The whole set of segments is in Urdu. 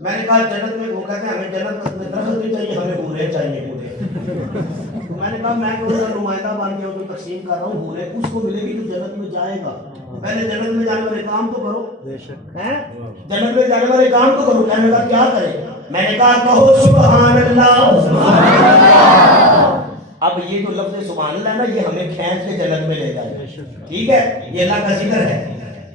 میں نے کہا جنت میں وہ کہتے ہیں ہمیں جنت میں درخت بھی چاہیے, ہمیں حوریں چاہیے پورے. تو میں نے کہا میں تو نمائندہ بن کے جو تقسیم کر رہا ہوں حوریں اس کو ملے گی جو جنت میں جائے گا. پہلے جنت میں جانے والے کام تو کرو, جنت میں جانے والے کام تو کرو. کہنے کا کیا کرے؟ میں نے کہا کہو سبحان اللہ. اب یہ جو لفظ سبحان اللہ ہے نا, یہ ہمیں کھینچ کے جنت میں لے جائے. ٹھیک ہے, یہ اللہ کا ذکر ہے.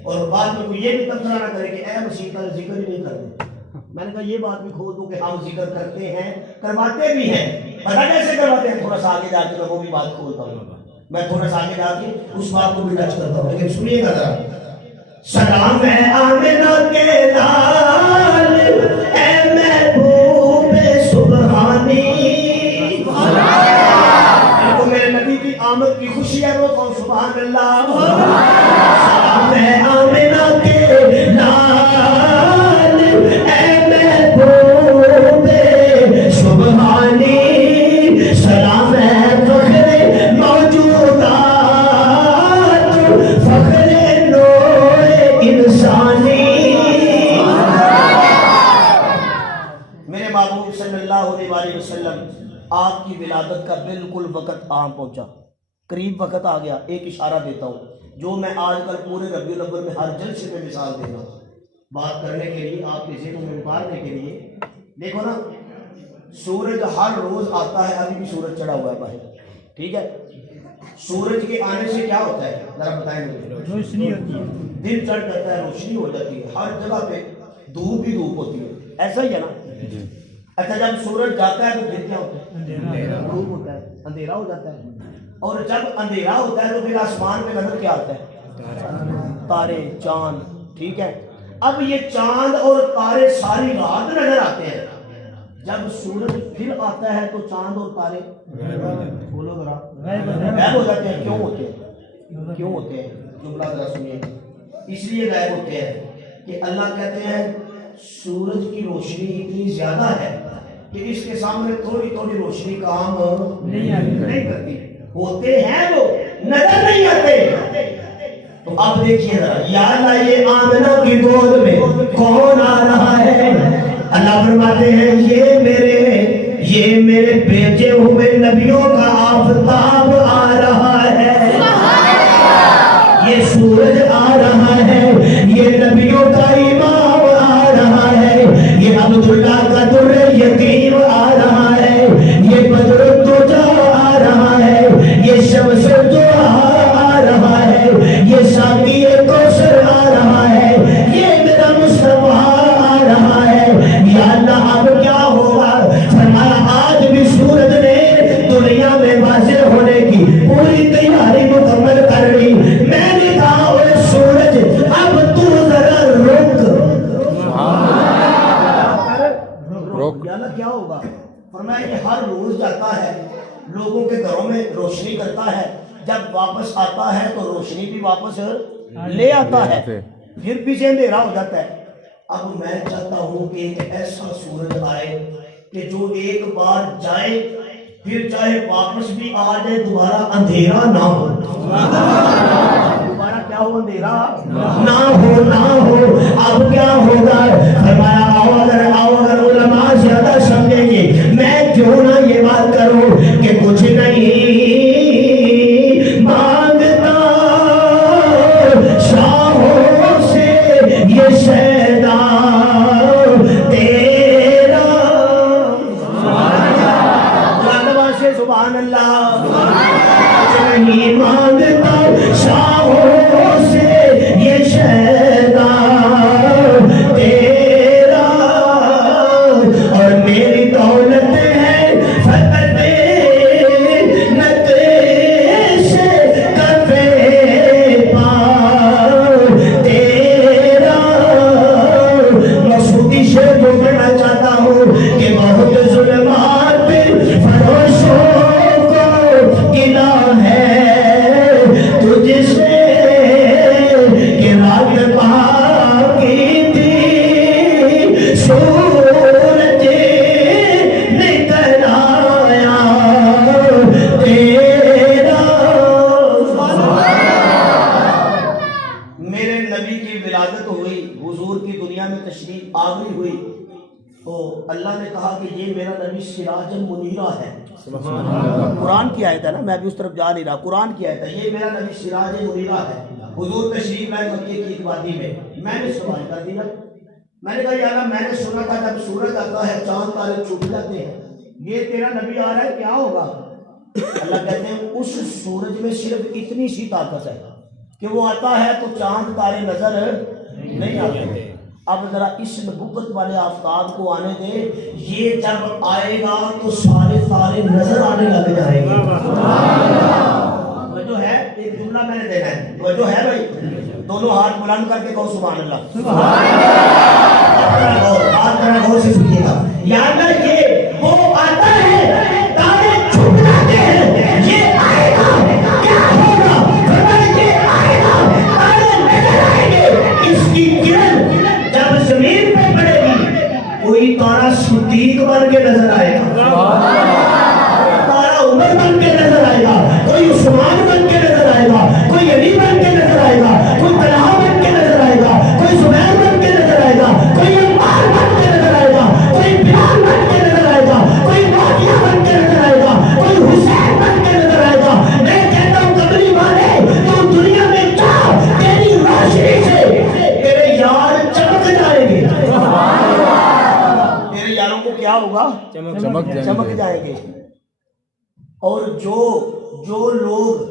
اور بعد میں کوئی یہ بھی تبصرہ نہ کرے کہ اے مسیح کا ذکر ہی نہیں کرتے. میں نے کہا یہ بات بھی کھول دوں کہ ہم ذکر کرتے ہیں, کرواتے بھی ہیں. پتہ کیسے کرواتے ہیں؟ تھوڑا سا آگے جا کے میں وہ بھی بات کھولتا ہوں. میں تھوڑا سا آگے جا کے اس بات کو بھی ٹچ کرتا ہوں, لیکن سنیے گا ذرا. سلام ہے آمنہ کے لال اے محبوب سبحانی. تو میرے نبی کی آمد کی خوشی ہے, وہ کہو سبحان اللہ. سلام ہے آمنہ کے لال اے محبوب سبحانی. سلام ہے فخر موجودات فخر نوع انسانی. میرے محبوب صلی اللہ علیہ وسلم آپ کی ولادت کا بالکل وقت عام پہنچا, قریب وقت آ گیا. ایک اشارہ دیتا ہوں جو میں آج کل پورے ربیع الاول میں ہر جلسے میں مثال دے رہا ہوں بات کرنے کے لیے, آپ کے ذہنوں میں اتارنے کے لیے. دیکھو نا, سورج ہر روز آتا ہے. ابھی بھی سورج چڑھا ہوا ہے باہر, ٹھیک ہے. سورج کے آنے سے کیا ہوتا ہے ذرا بتائیں مجھے؟ روشنی ہوتی ہے, دن چڑھ جاتا ہے, روشنی ہو جاتی ہے. ہر جگہ پہ دھوپ ہی دھوپ ہوتی ہے, ایسا ہی ہے نا. اچھا, جب سورج جاتا ہے تو پھر کیا ہوتا ہے؟ غروب ہوتا ہے, اندھیرا ہو جاتا ہے. اور جب اندھیرا ہوتا ہے تو پھر آسمان پہ نظر کیا آتا ہے؟ تارے, چاند. ٹھیک ہے, اب یہ چاند اور تارے ساری رات نظر آتے ہیں. جب سورج پھر آتا ہے تو چاند اور تارے بولو ذرا غائب ہو جاتے ہیں. کیوں ہوتے ہیں؟ کیوں ہوتے ہیں؟ جملہ ذرا سنیے. اس لیے غائب ہوتے ہیں کہ اللہ کہتے ہیں سورج کی روشنی اتنی زیادہ ہے کہ اس کے سامنے تھوڑی تھوڑی روشنی کام نہیں کرتی. ہوتے ہیں وہ, نظر نہیں آتے. تو اب دیکھیے ذرا, یا اللہ یہ آمنہ کی گود میں کون آ رہا ہے؟ اللہ فرماتے ہیں یہ میرے بھیجے ہوئے نبیوں کا آفتاب آ رہا ہے, یہ سورج آ رہا ہے, یہ نبیوں کا امام آ رہا ہے, یہ عبداللہ کا در یتیم آ رہا ہے, یہ بدر الدجا آ رہا ہے, یہ شمس الضحیٰ آ رہا ہے, یہ ساقی کوثر آ رہا ہے, یہ میرا مصطفیٰ آ رہا ہے. یا اللہ اب کیا ہوگا؟ فرمایا آج بھی سورج نے دنیا میں واضح ہونے کی پوری تیاری مکمل کر لی. میں نے کہا اے سورج اب تو ذرا رک. یا اللہ کیا ہوگا؟ فرمایا یہ ہر روز جاتا ہے, لوگوں کے گھروں میں روشنی کرتا ہے, جب واپس آتا ہے تو روشنی بھی واپس لے آتا ہے, پھر پیچھے اندھیرا ہو جاتا ہے. اب میں چاہتا ہوں کہ ایک ایسا سورج آئے کہ جو ایک بار جائے پھر چاہے واپس بھی آ جائے دوبارہ اندھیرا نہ ہو. دوبارہ کیا ہو؟ اندھیرا نہ ہو. اب کیا ہوگا؟ فرمایا آؤ اگر علماء زیادہ سمجھیں گے میں کیوں نہ یہ بات کروں کہ کچھ نہیں مانگتا شاہوں سے یہ شیدا تیرا. سبحان اللہ. کچھ نہیں مانگتا شاہوں سے یہ شیدا تیرا, اور میری دولت ہے فقط نقش کفے پا تیرا. مسعودی شعر کو پڑھنا چاہتا ہوں کہ بہت ظلمات فروشوں کو گلا ہے تجھ سے کہ رات باقی تھی سورج نکل آیا تیرا. میرے نبی کی ولادت ہوئی, حضور کی دنیا میں تشریف آوری ہوئی, تو اللہ نے کہا کہ یہ میرا نبی سراج منیرہ ہے. قرآن کی آیت ہے نا, میں بھی اس طرف جا نہیں رہا, قرآن کی آیت ہے, یہ میرا نبی سراج منیرہ ہے. حضور تشریف لائے مکے کی ایک وادی میں نے سوال کر دیا, میں نے کہا یا اللہ میں نے سنا تھا جب سورج آتا ہے چاند تارے چھپ جاتے ہیں, یہ تیرا نبی آ رہا ہے کیا ہوگا؟ اللہ کہتے ہیں اس سورج میں صرف اتنی سی طاقت ہے کہ وہ آتا ہے تو چاند تارے نظر نہیں آتے. اب ذرا اس نبوت والے آفتاب کو آنے دے, یہ جب آئے گا تو سارے تارے نظر آنے لگ جائیں گے. جو ہے ایک جملہ میں نے دینا ہے, وہ جو ہے بھائی دونوں ہاتھ بلند کر کے کہو سبحان اللہ. ہاتھ غور سے سنیے گا. یا اللہ یہ وہ آتا ہے تارے چھپ جاتے ہیں, یہ آئے گا کیا ہوگا؟ یہ آئے گا تارے نظر آئیں گے. اس کی کرن جب زمین پہ پڑے گی کوئی تارا صدیق بن کے نظر آئے گا, تارا عمر بن کے نظر آئے گا, کوئی عثمان بن کے نظر آئے گا, کوئی علی بن کے نظر آئے گا, کوئی طلحہ بن کے نظر آئے گا, کوئی زبیر بن کے نظر آئے گا, کوئی عمار بن کے نظر آئے گا, کوئی بلال بن کے نظر آئے گا, کوئی معاویہ بن کے نظر آئے گا, کوئی حسین بن کے نظر آئے گا. میں کہتا ہوں قبری والے تو دنیا میں جا, تیری روشنی سے تیرے یار چمک جائیں گے. تیرے یاروں کو کیا ہوگا؟ چمک جائیں گے. اور جو لوگ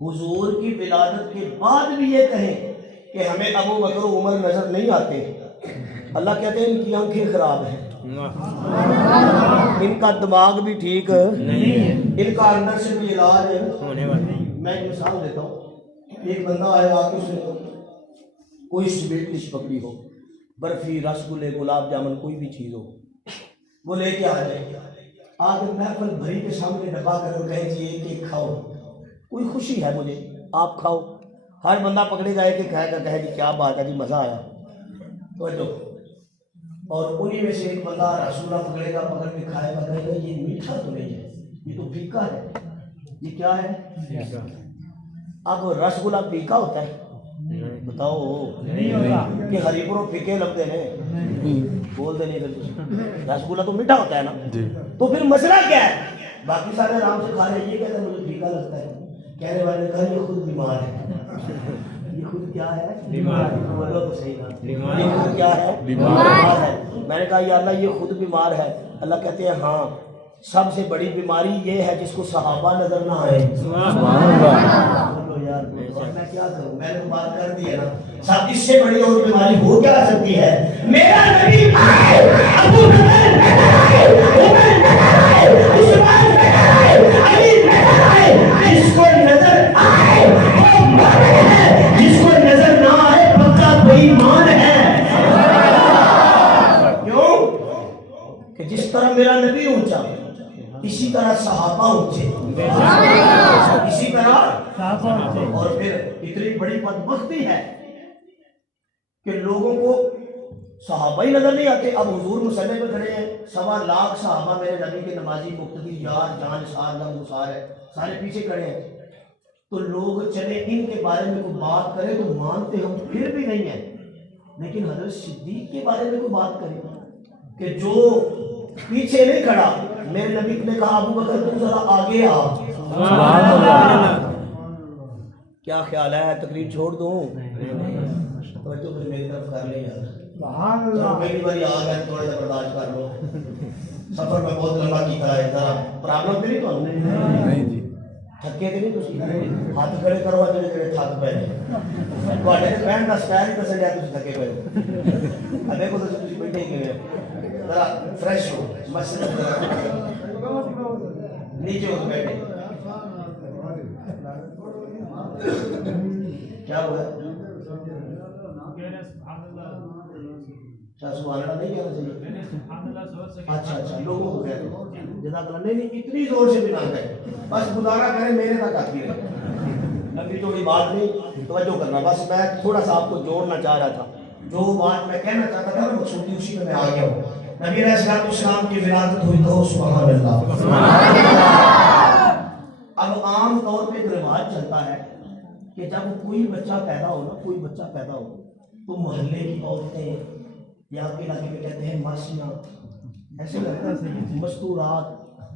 حضور کی ولادت کے بعد بھی یہ کہیں کہ ہمیں ابو بکر و عمر نظر نہیں آتے, اللہ کہتے ہیں ان کی آنکھیں خراب ہیں, ان کا دماغ بھی ٹھیک نہیں ہے, ان کا اندر سے بھی علاج ہونے والا. میں ایک مثال دیتا ہوں. ایک بندہ آئے گا کہ اس نے کوئی سویٹ ڈش پکڑی ہو, برفی, رس گلے, گلاب جامن, کوئی بھی چیز ہو, وہ لے کے آ جائے, آگے محفل بھری کے سامنے ڈبا کر کہے جی ایک ایک کھاؤ, کوئی خوشی ہے مجھے, آپ کھاؤ. ہر بندہ پکڑے گا ایک ایک کھائے گا, کہے جی کیا بات ہے جی مزہ آیا. توجہ. اور انہی میں سے ایک بندہ رسگلہ پکڑے گا, پکڑ کے کھائے گا, کہے گا یہ میٹھا تو نہیں ہے, یہ تو پھیکا ہے. یہ کیا ہے؟ اب رسگلہ پھیکا ہوتا ہے؟ بتاؤ کہ ہری پوروں پھیکے لگتے ہیں, بول دے نہیں. رسگلہ تو میٹھا ہوتا ہے نا, تو پھر مسئلہ کیا ہے؟ باقی سارے آرام سے کھا رہے ہیں, یہ کہتے ہیں مجھے پھیکا لگتا ہے. کہنے والے نے کہا یہ خود بیمار ہے. یہ خود کیا ہے؟ بیمار. بولو تو صحیح نا, یہ خود کیا ہے؟ بیمار ہے. میں نے کہا یا اللہ یہ خود بیمار ہے. اللہ کہتے ہیں ہاں, سب سے بڑی بیماری یہ ہے جس کو صحابہ نظر نہ آئے. یار میں کیا کروں, میں نے بات کر دی ہے نا. سب اس سے بڑی اور بیماری ہو کیا سکتی ہے؟ میرا نبی آئے, ابو بکر نظر آئے, عمر نظر آئے, عثمان نظر آئے, علی نظر آئے. جس کو نظر آئے وہ مومن ہے, جس کو نظر نہ آئے پکا بے ایمان ہے. کیوں کہ جس طرح میرا نبی اونچا اسی طرح صحابہ اونچے, اسی طرح. اور پھر اتنی بڑی بدبختی ہے کہ لوگوں کو صحابہ ہی نظر نہیں آتے. اب حضور مصلی پہ کھڑے ہیں, 1.25 لاکھ صحابہ میرے نبی کے نمازی, مقتدی, یار, جان سار, غم گسار ہے, سارے پیچھے کھڑے ہیں. تو لوگ چلے ان کے بارے میں کوئی بات کرے تو مانتے ہم پھر بھی نہیں ہیں, لیکن حضرت صدیق کے بارے میں کوئی بات کرے کہ جو پیچھے نہیں کھڑا. میرے نبی نے کہا ابو بکر تم ذرا آگے آ. کیا خیال ہے, تقریر چھوڑ دوں؟ توجہ پھر میری طرف کر لیں یار, پہلی باری آ گیا تھوڑا سا برداشت کر لو. سفر میں بہت لمبا کیتا ہے, ذرا پرابلم تو نہیں تو نہیں جی, تھکے تو نہیں تسی؟ ہاتھ کھڑے کرو جڑے جڑے تھک پے نے, تواڈے تے پہن دا سٹائل ہی دسن دیا تسی تھکے پے. ابے کو تسی بیٹھے کیویں, ذرا فریش ہو, مسجد نیچے ہو بیٹھے. کیا ہوا ہے؟ سبحان اللہ نہیں کہنا چاہیے. اچھا لوگوں کو کہتے ہیں جزاک اللہ. نہیں اتنی زور سے بھی نہ کہیں, بس گزارا کریں میرے تک آتی رہے. لمبی چوڑی بات نہیں, توجہ کرنا. بس میں تھوڑا سا آپ کو جوڑنا چاہ رہا تھا, جو بات میں کہنا چاہتا تھا نا مقصودی اسی میں آ گیا ہوں. نبی علیہ السلام کی ولادت ہوئی تو سبحان اللہ. اب عام طور پہ ایک رواج چلتا ہے کہ جب کوئی بچہ پیدا ہو نا, کوئی بچہ پیدا ہو تو محلے کی عورتیں, یہ آپ کے علاقے میں کہتے ہیں ماسیاں، ایسے لگتا ہے مستورات،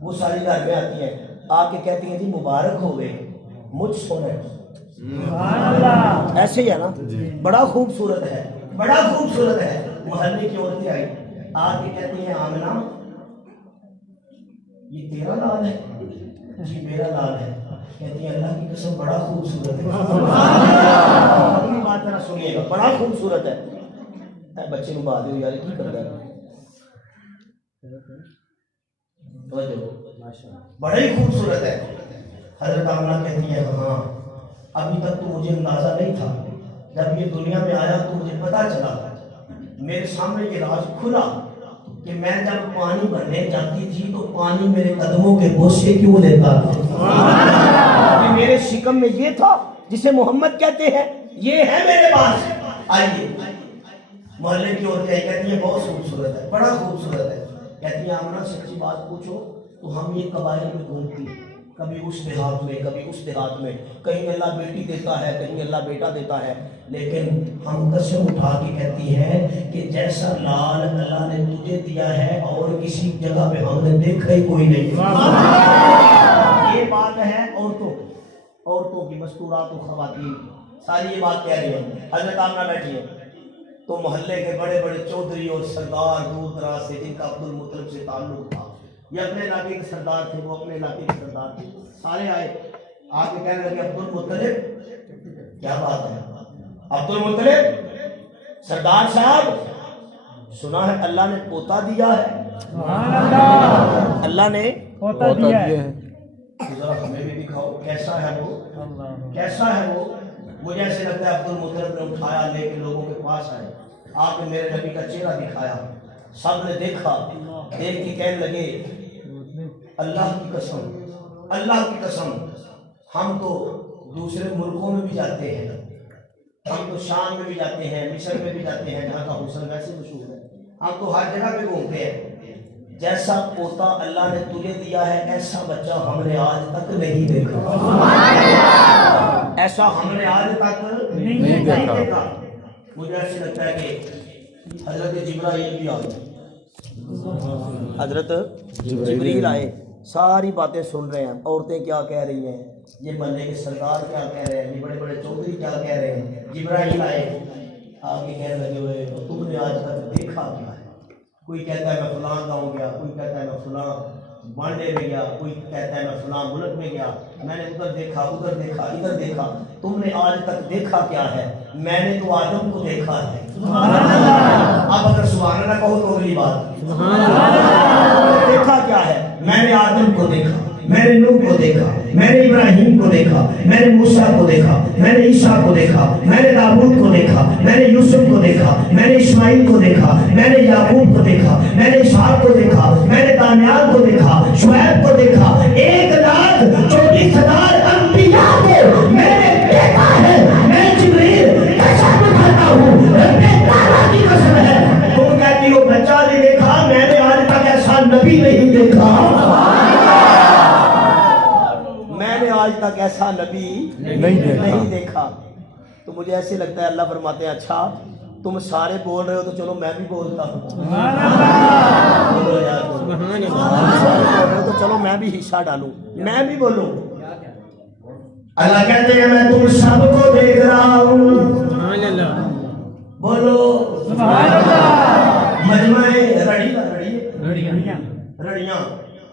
وہ ساری گھر میں آتی ہیں، آ کے کہتی ہیں جی مبارک ہو گئے مجھ سونے، ایسے ہی ہے نا، بڑا خوبصورت ہے، بڑا خوبصورت ہے۔ محلے کی عورتیں آئی، آ کے کہتی ہیں آمنہ یہ تیرا لال ہے؟ جی میرا لال ہے۔ کہتی ہیں اللہ کی قسم بڑا خوبصورت ہے، اپنی بات ذرا سنیے گا، بڑا خوبصورت ہے۔ اے بچے نو بات دیو یار کی کرتا ہے، بڑا ہی خوبصورت ہے۔ حضرت آمنہ کہتی ہے ہاں ابھی تک تو مجھے اندازہ نہیں تھا، جب یہ دنیا میں آیا تو مجھے پتا چلا، میرے سامنے یہ راز کھلا کہ میں جب پانی بھرنے جاتی تھی تو پانی میرے قدموں کے بوسے کیوں لیتا تھا، کہ میرے شکم میں یہ تھا جسے محمد کہتے ہیں، یہ ہے میرے پاس۔ آئیے محلے کی عورتیں کہتی ہیں بہت خوبصورت ہے، بڑا خوبصورت ہے۔ کہتی ہیں آمنہ سچی بات پوچھو تو ہم یہ قبائل میں گھومتی، کبھی اس دیہات میں کبھی اس دیہات میں، کہیں اللہ بیٹی دیتا ہے کہیں اللہ بیٹا دیتا ہے، لیکن ہم قسم اٹھا کے کہتی ہیں کہ جیسا لال اللہ نے تجھے دیا ہے اور کسی جگہ پہ ہم نے دیکھا ہی کوئی نہیں۔ یہ بات ہے عورتوں کی، مستورات و خواتین ساری یہ بات کہہ رہی ہیں۔ حضرت آمنہ بیٹھی ہے تو محلے کے بڑے بڑے چودھری اور سردار دور دراز سے، جن کا عبد المطلب سے تعلق تھا، یہ اپنے علاقے کے سردار تھے، وہ اپنے علاقے کے سردار تھے، سارے آئے، آ کے کہنے لگے عبد المطلب کیا بات ہے، عبد المطلب سردار صاحب سنا ہے اللہ نے پوتا دیا ہے، اللہ نے پوتا دیا ہے، ذرا ہمیں بھی دکھاؤ کیسا ہے وہ، کیسا ہے وہ۔ مجھے ایسے لگتا ہے عبد المطلب نے اٹھایا، لے کے لوگوں کے پاس آئے، آپ نے میرے نبی کا چہرہ دکھایا، سب نے دیکھا، دیکھ کے کہنے لگے اللہ کی قسم، اللہ کی قسم ہم تو دوسرے ملکوں میں بھی جاتے ہیں، ہم تو شام میں بھی جاتے ہیں، مصر میں بھی جاتے ہیں جہاں کا حسن ویسے مشہور ہے، ہم تو ہر جگہ پہ گھومتے ہیں، جیسا پوتا اللہ نے تجھے دیا ہے ایسا بچہ ہم نے آج تک نہیں دیکھا، ایسا ہم نے آج تک نہیں دیکھا۔ مجھے ایسے لگتا ہے کہ حضرت جبرائیل بھی آئے، حضرت جبریل آئے، ساری باتیں سن رہے ہیں، عورتیں کیا کہہ رہی ہیں، یہ محلے کے سردار کیا کہہ رہے ہیں، یہ بڑے بڑے چودھری کیا کہہ رہے ہیں۔ جبرائیل آئے، آگے کہنے لگے ہوئے تم نے آج تک دیکھا کیا ہے؟ کوئی کہتا ہے میں فلاں گاؤں گیا، کوئی کہتا ہے میں فلاں بانڈے میں گیا، کوئی کہتا ہے میں فلاں ملک میں گیا، میں نے ادھر دیکھا ادھر دیکھا ادھر دیکھا، تم نے آج تک دیکھا کیا ہے؟ میں نے تو آدم کو دیکھا ہے۔ اب اگر سبحان اللہ کہو تو اگلی بات، دیکھا کیا ہے؟ میں نے آدم کو دیکھا، میں نے نوح کو دیکھا، میں نے ابراہیم کو دیکھا، میں نے موسیٰ کو دیکھا، میں نے عیسیٰ کو دیکھا، میں نے داؤد کو دیکھا، میں نے یوسف کو دیکھا، میں نے اسماعیل کو دیکھا، میں نے یعقوب کو دیکھا، میں نے اسحاق کو دیکھا، میں نے دانیال کو دیکھا، شعیب کو دیکھا، 1,24,000 انبیاء کو میں نے دیکھا ہے۔ میں جبریل قسم اٹھاتا ہوں، رب تعالیٰ کی قسم ہے، تم کہتی ہو بچہ نہیں دیکھا، میں نے آج تک ایسا نبی نہیں دیکھا، میں نے آج تک ایسا نبی نہیں دیکھا۔ تو مجھے ایسے لگتا ہے اللہ فرماتے ہیں اچھا تم سارے بول رہے ہو تو چلو میں بھی بولتا ہوں، بولو یار، سارے بول رہے ہو تو چلو میں بھی حصہ ڈالوں، میں بھی بولوں۔ اللہ کہتے ہیں میں تم سب کو دیکھ رہا ہوں، بولو مجمع رڑیاں،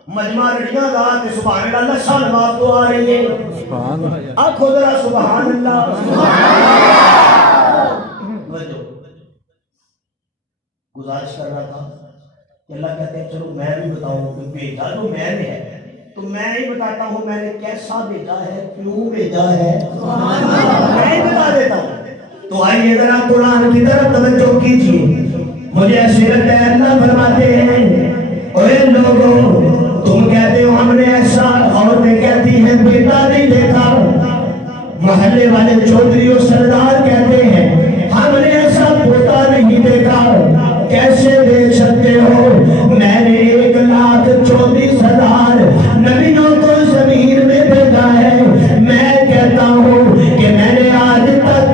مجمع رڑیاں کا کہ سبحان اللہ سال بات تو آ رہی ہے، آنکھو ذرا سبحان اللہ۔ گزارش کر رہا تھا کہ اللہ کہتے ہیں چلو میں بھی بتاؤں کہ بھیجا جو میں نے ہے تو میں ہی بتاتا ہوں میں نے کیسا بھیجا ہے، کیوں بھیجا ہے، میں ہی بتا دیتا ہوں۔ تو آئیے ذرا قرآن کی طرف توجہ کیجیے۔ مجھے ایسے لگتا ہے اللہ فرماتے ہیں اے لوگوں تم کہتے ہو ہم نے ایسا، عورتیں کہتی ہیں بیٹا نہیں دیکھا، محلے والے چودھری اور سردار کہتے ہیں ہم نے ایسا پوتا نہیں دیکھا، کیسے دیکھ سکتے ہو؟ میں نے 1,24,000 نبیوں کو زمین میں بھیجا ہے، میں کہتا ہوں کہ میں نے آج تک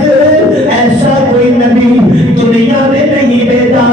ایسا کوئی نبی دنیا میں نہیں بھیجا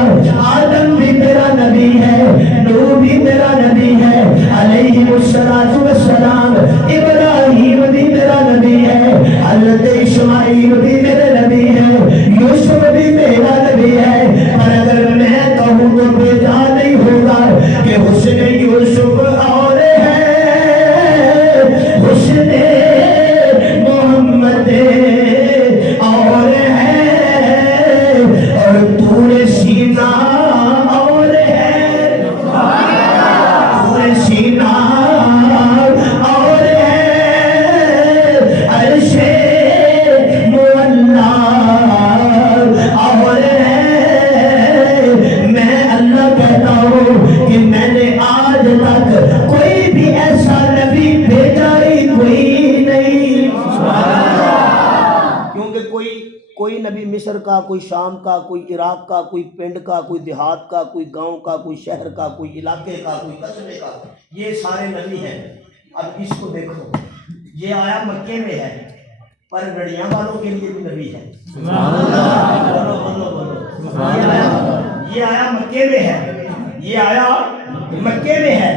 مصر کا، کوئی شام کا، کوئی عراق کا، کوئی پنڈ کا، کوئی دیہات کا، کوئی گاؤں کا، کوئی شہر کا، کوئی علاقے کا، کوئی قصبے کا، یہ سارے نبی ہیں۔ اب اس کو دیکھو، یہ آیا مکے میں ہے پر گڑیاں والوں کے لیے بھی نبی ہے۔ بولو بولو بولو، یہ آیا مکے میں ہے، یہ آیا مکے میں ہے،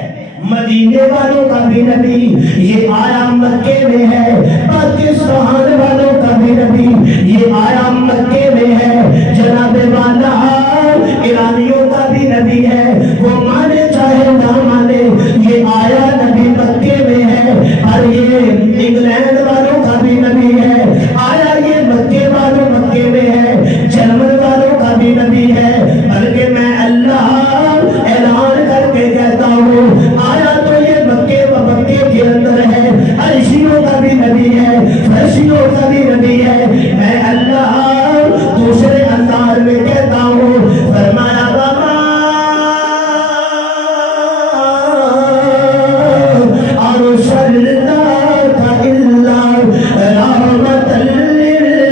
مدینے والوں کا بھی نبی یہ آیا مکے میں ہے، پاکستان والوں کا بھی نبی یہ آیا مکے میں ہے، جناب والا ایرانیوں کا بھی نبی ہے، وہ مانے چاہے نہ مانے یہ آیا نبی مکے میں ہے، اور یہ انگلینڈ والوں کا بھی نبی ہے، آیا یہ مکے والوں مکے میں ہے، جرمن والوں کا بھی نبی ہے، بلکہ میں اللہ اعلان کر کے کہتا ہوں آیا تو یہ مکے و مکے کے اندر ہے، عرشیوں کا بھی نبی ہے، فرشیوں کا بھی نبی ہے، میں اللہ دوسرے انداز میں کہتا ہوں، فرمایا وما ارسلناک الا رحمۃ للعالمین۔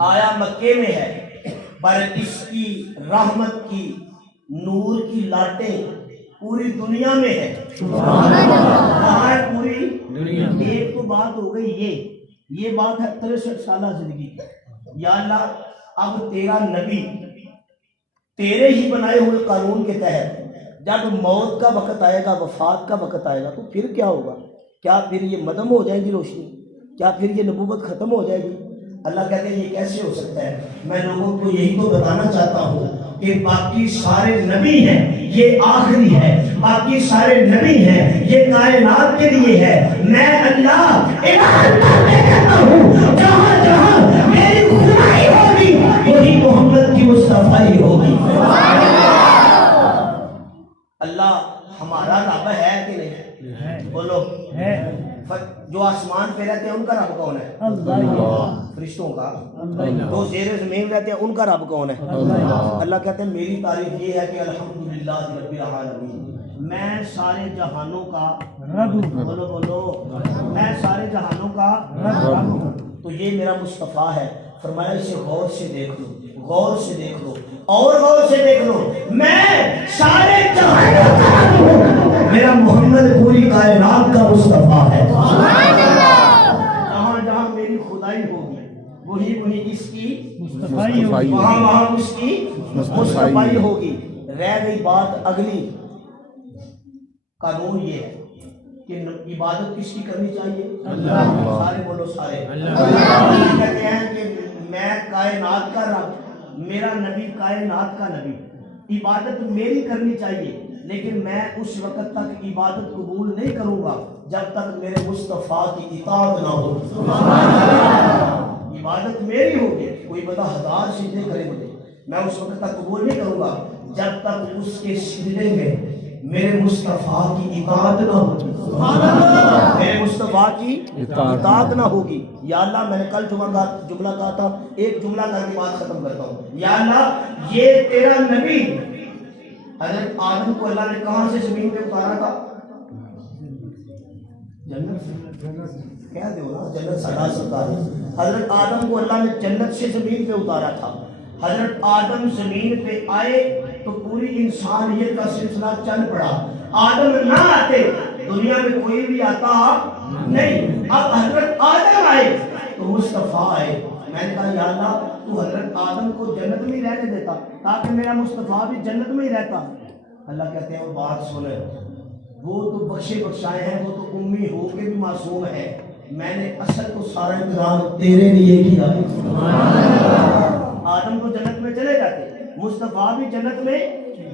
آیا مکے میں ہے پر اس کی رحمت کی نور کی لاٹیں پوری دنیا میں ہے۔ کہاں ہے پوری دنیا؟ ایک تو بات ہو گئی، یہ بات ہے 63 سالہ زندگی کی۔ یا اللہ اب تیرا نبی تیرے ہی بنائے ہوئے قانون کے تحت جب موت کا وقت آئے گا، وفات کا وقت آئے گا تو پھر کیا ہوگا؟ کیا پھر یہ مدم ہو جائے گی روشنی؟ کیا پھر یہ نبوت ختم ہو جائے گی؟ اللہ کہتے ہیں یہ کیسے ہو سکتا ہے؟ میں لوگوں کو یہی تو بتانا چاہتا ہوں کہ باقی سارے نبی ہیں، یہ آخری ہے، باقی سارے نبی ہیں، یہ کائنات کے لیے ہے۔ میں اللہ اعلان کر کے کہتا ہوں جہاں جہاں میری خدائی ہوگی وہی محمد کی مصطفیٰ ہوگی۔ اللہ ہمارا رب ہے کہ نہیں؟ بولو، جو آسمان پہ رہتے ہیں ان کا رب کون ہے؟ فرشتوں کا۔ جو زیر زمین رہتے ہیں ان کا رب کون ہے؟ اللہ کہتے ہیں میری تعریف یہ ہے کہ الحمدللہ رب العالمین، میں سارے جہانوں کا رب ہوں۔ بولو بولو، میں سارے جہانوں کا رب ہوں۔ تو یہ میرا مصطفیٰ ہے۔ فرمایا اسے غور سے دیکھ لو، غور سے دیکھ لو اور غور سے دیکھ لو، میں سارے جہانوں کا رب ہوں، میرا محمد پوری کائنات کا مصطفیٰ ہے۔ جہاں جہاں میری خدائی ہوگی وہی اس کی مصطفیٰ ہوگی، وہاں اس کی مصطفیٰ ہوگی۔ رہ گئی بات اگلی، قانون یہ ہے کہ عبادت کس کی کرنی چاہیے؟ اللہ۔ سارے بولو سارے اللہ۔ کہتے ہیں کہ میں کائنات کا رب، میرا نبی کائنات کا نبی، عبادت میری کرنی چاہیے، لیکن میں اس وقت تک عبادت قبول نہیں کروں گا جب تک میرے مصطفیٰ کی اطاعت نہ ہو۔ عبادت میری ہوگی، کوئی بتا 1000 سجدے کرے مجھے، میں اس وقت تک قبول نہیں کروں گا جب تک اس کے سجدے میں میرے مصطفیٰ کی اطاعت نہ ہوگی، میرے مصطفیٰ کی اطاعت نہ ہوگی۔ یا اللہ میں نے کل جملہ کہا تھا، ایک جملہ کر کے بات ختم کرتا ہوں۔ یا اللہ یہ تیرا نبی حضرت آدم کو اللہ نے کہاں سے زمین پہ اتارا تھا؟ جنت، کہہ دو نا، جنت سدا سرکار۔ حضرت آدم کو اللہ نے جنت سے زمین پہ اتارا تھا۔ حضرت آدم زمین پہ آئے تو پوری انسانیت کا سلسلہ چل پڑا۔ آدم نہ آتے دنیا میں کوئی بھی آتا نہیں۔ اب حضرت آدم آئے تو مصطفیٰ آئے۔ میں نے کہا یا اللہ تو حضرت آدم کو جنت میں ہی رہنے دیتا تاکہ میرا مصطفیٰ بھی جنت میں ہی رہتا۔ اللہ کہتے ہیں وہ بات سنیں، وہ تو بخشے بخشائے ہیں، وہ تو امی ہو کے بھی معصوم ہے، میں نے اصل تو سارا انتظام تیرے لیے کیا۔ آدم کو جنت میں چلے جاتے، مصطفیٰ بھی جنت میں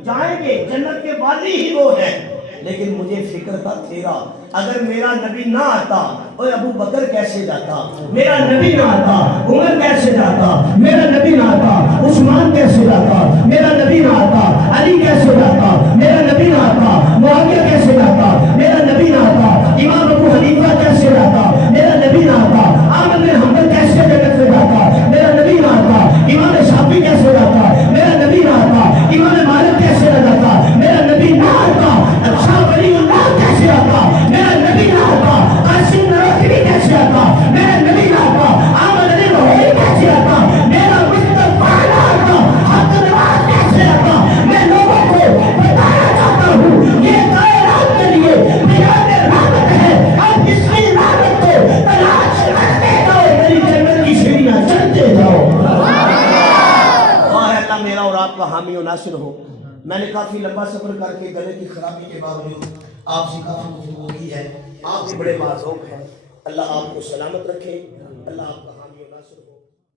جائیں گے، جنت کے والی ہی وہ ہیں، لیکن مجھے فکر تھا تیرا، اگر میرا نبی نہ آتا اور ابو بکر کیسے جاتا، میرا نبی نہ آتا عمر کیسے جاتا، میرا نبی نہ آتا عثمان کیسے جاتا، میرا نبی نہ آتا علی کیسے جاتا، میرا نبی نہ آتا معاویہ کیسے جاتا، میرا نبی نہ آتا امام ابو حنیفہ کیسے جاتا، میرا نبی نہ آتا احمد بن حنبل کیسے جنت میں جاتا، میرا نبی نہ آتا امام شافعی کیسے جاتا، میرا نبی نہ آتا امام مالک کیسے جاتا، میرا نبی نہ آتا شاہ ولی اللہ آپ کا حامی و ناصر ہو۔ میں نے کافی لمبا سفر کر کے گلے کی خرابی کے باوجود آپ سے کافی گفتگو کی ہے، آپ بھی بڑے معذور ہیں، اللہ آپ کو سلامت رکھے، اللہ آپ کا حامی و ناصر ہو۔